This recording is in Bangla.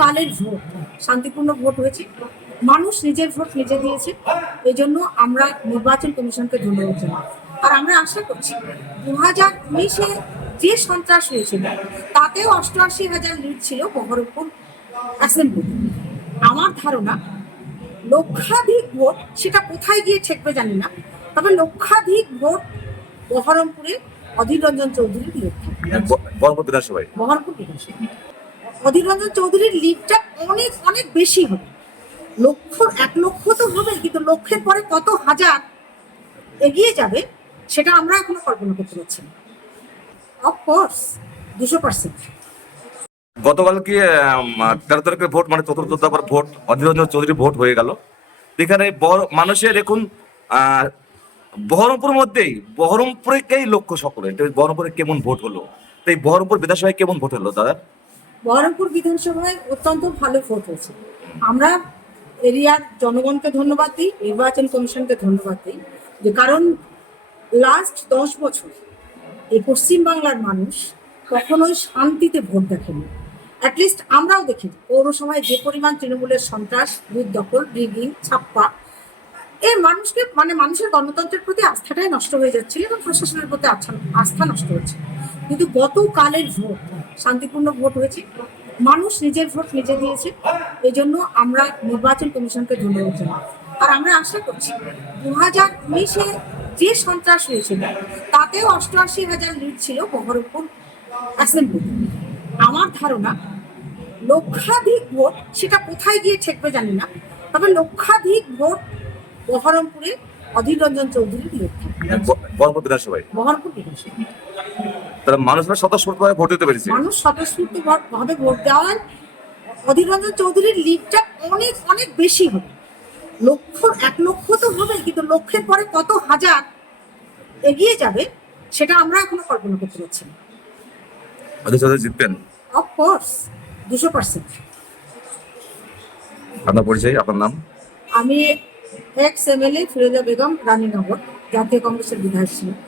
কালের ভোট শান্তিপূর্ণ ভোট হয়েছে। মানুষ নিজের ভোট নিজে দিয়েছে। এই জন্য আমরা নির্বাচন কমিশনকে ধন্যবাদ জানাই। আর আমরা আশা করছি দু হাজার উনিশে যে সন্ত্রাস হয়েছিল তাতেও অষ্টআশি হাজার লিড ছিল বহরমপুর অ্যাসেম্বলি আমার ধারণা লক্ষাধিক ভোট সেটা কোথায় গিয়ে ঠেকবে জানি না তবে লক্ষাধিক ভোট বহরমপুরে অধীর রঞ্জন চৌধুরীর লক্ষ্য বহরমপুর বিধানসভায়? বহরমপুর বিধানসভা অধীর রঞ্জন চৌধুরীর লিডটা অনেক অনেক বেশি হবে। লক্ষ এক লক্ষ তো হবে কিন্তু লক্ষের পরে কত হাজার এগিয়ে যাবে সেটা আমরা এখনও কল্পনা করতে পারছি না। অফকোর্স দুশো পার্সেন্ট গতকালকে আম, তেরো তারিখের ভোট মানে চতুর্থ দফার ভোট অধীর রঞ্জন চৌধুরী ভোট হয়ে গেল। এখানে মানুষের এখন বহরমপুর মধ্যেই বহরমপুরেকেই লক্ষ্য সকলে বহরমপুরে কেমন ভোট হলো। তো এই বহরমপুর বিধানসভায় কেমন ভোট হলো দাদা? বহরমপুর বিধানসভায় অত্যন্ত ভালো ভোট হয়েছে। আমরা এরিয়ার জনগণকে ধন্যবাদ দিই, নির্বাচন কমিশনকে ধন্যবাদ দিই, যে কারণ লাস্ট দশ বছর এই পশ্চিমবাংলার মানুষ কখনোই শান্তিতে ভোট দেখেনি। অ্যাটলিস্ট আমরাও দেখি পৌরসভায় যে পরিমাণ তৃণমূলের সন্ত্রাস বুথ দখল রিগিং ছাপ্পা এই মানুষকে মানে মানুষের গণতন্ত্রের প্রতি আস্থাটাই নষ্ট হয়ে যাচ্ছিল এবং প্রশাসনের প্রতি আস্থা- আস্থা নষ্ট হচ্ছে। কিন্তু গতকালের ভোট, শান্তিপূর্ণ ভোট হয়েছে। মানুষ নিজের ভোট নিজে দিয়েছে। এই জন্য আমরা নির্বাচন কমিশনকে ধন্যবাদ জানাই। আর আমরা আশা করছি দু হাজার উনিশে যে সন্ত্রাস হয়েছিল, তাতেও অষ্টআশি হাজার লিড ছিল বহরমপুর অ্যাসেম্বলি। আমার ধারণা, লক্ষাধিক ভোট সেটা কোথায় গিয়ে ঠেকবে জানি না, তবে লক্ষাধিক ভোট বহরমপুরে অধীর রঞ্জন চৌধুরীর লক্ষ্য ব- বহরমপুর বিধানসভায়। বহরমপুর বিধানসভা তাহলে মানুষরা স্বতঃস্ফূর্তভাবে ভোট দিতে পেরেছে। মানুষ স্বতঃস্ফূর্ত ভোট- দেওয়ায় অধীর রঞ্জন চৌধুরীর লিডটা অনেক অনেক বেশি হবে। লক্ষ এক লক্ষ তো হবে কিন্তু লক্ষের পরে কত হাজার এগিয়ে যাবে সেটা আমরা এখনও কল্পনা করতে পারছি না। অধীর চৌধুরী জিতবেন? অফকোর্স দুশো পার্সেন্ট আপনার পরিচয় আপনার নাম? আমি এক্স এমএলএ ফিরোজা বেগম রানীনগর জাতীয় কংগ্রেসের বিধায়ক ছিলাম